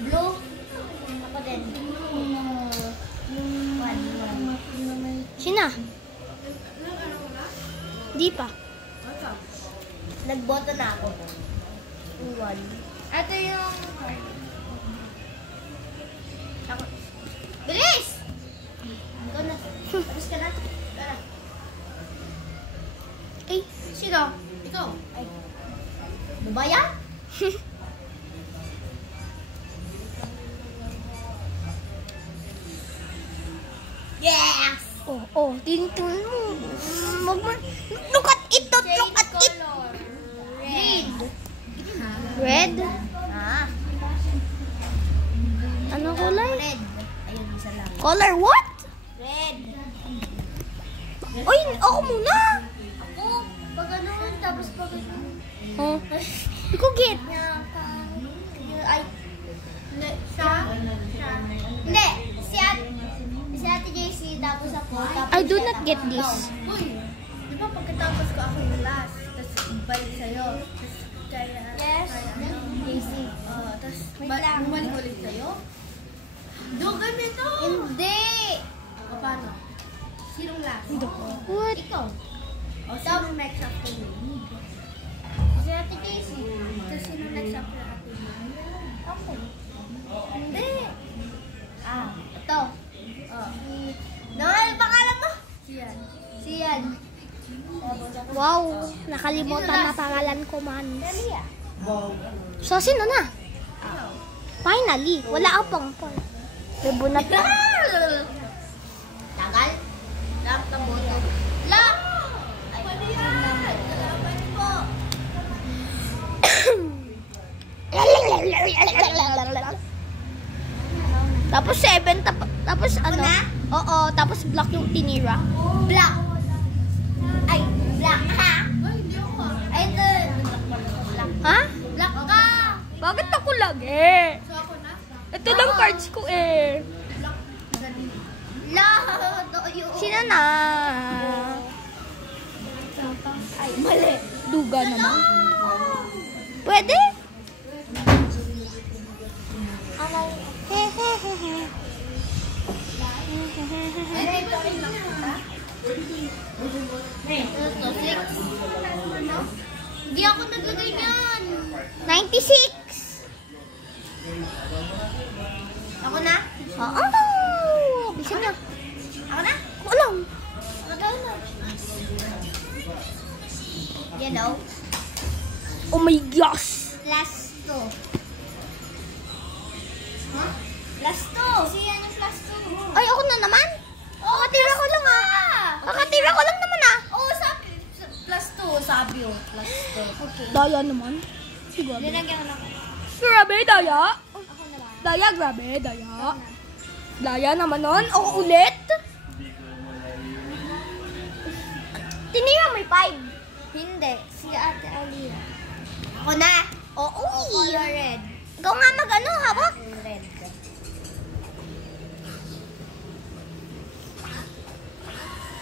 Blue. Ako din. Sina? Di pa. Nagboto na ako. 1. Ito yung... Ako. Bilis! Ikaw na. Tapos ka na. Tara. Ay. Sino? Ikaw. Ay. Babaya? Yes! Oh, tingnan mo. Look at it, look at it. Red. Red? Ah. Ano kulay? Red. Ayun, isa lang. Color what? Red. Uy, ako muna. Ako, pag ganun, tapos pag ganun. Oh. Ikaw get. Ay. Siya? Hindi. Si Ate JC, tapos ako. Tapos I do not get this. Uy, di ba pagkatapos ko ako yung last, tapos balik sa'yo. Tapos kaya... Yes. JC. Tapos bumalik ulit sa'yo. Do, ganito. Hindi. O, paano? Sinong last? What? Ikaw. O, sinong next after me? Si Ate JC. Tapos sinong next after Ate JC? Ako. Hindi. Ah, ito. Oh. Naman, pangalan mo? Siyan. Siyan. Wow, nakalimutan na pangalan ko man. Dalia. So, sino na? Finally, wala akong pang. May bunat na. Tagal? Lahat ng boto. Lahat! Ay, pwede yan. Pwede po. Tapos 7, tapos ano? na? Oo, tapos black yung tinira. Black. Ay, black ha? Ay, hindi ako ah. Ay, ito. Black. Ha? Black ka. Bakit ako lagi? So, ako na? Ito lang cards ko eh. Black. Lahat. Sino na? Ay, mali. Duga naman. Pwede? Hehehehe. Ay, ito rin lang kita. Ito, 6. Ano? Hindi ako naglagay niyan. 96. Ako na? Oo. Bisa na. Ako na? Ako lang. Magaw na. Yellow. Oh my gosh. Last 2. Huh? Last 2. Kasi yan yung last 2. Ay, ako na naman? Kakatira ko lang Kakatira ko lang naman Oo, sabi. Plus 2, sabi oh. Plus 2. Okay. Daya naman. Grabe. Linagyan ko na ako. Grabe, Daya. Ako na lang. Daya, grabe, Daya. Daya naman nun. Ako ulit. Tinira may 5. Hindi. Si Ate Alira. Ako na. Oo. Color red. Ikaw nga mag-ano, hawak. Red.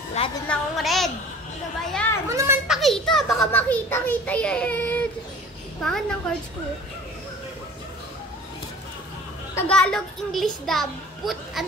Wala din akong red. Ano ba yan? Ano naman pakita? Baka makita-kita yan. Bakit ng cards ko? Tagalog, English dub. Put ano?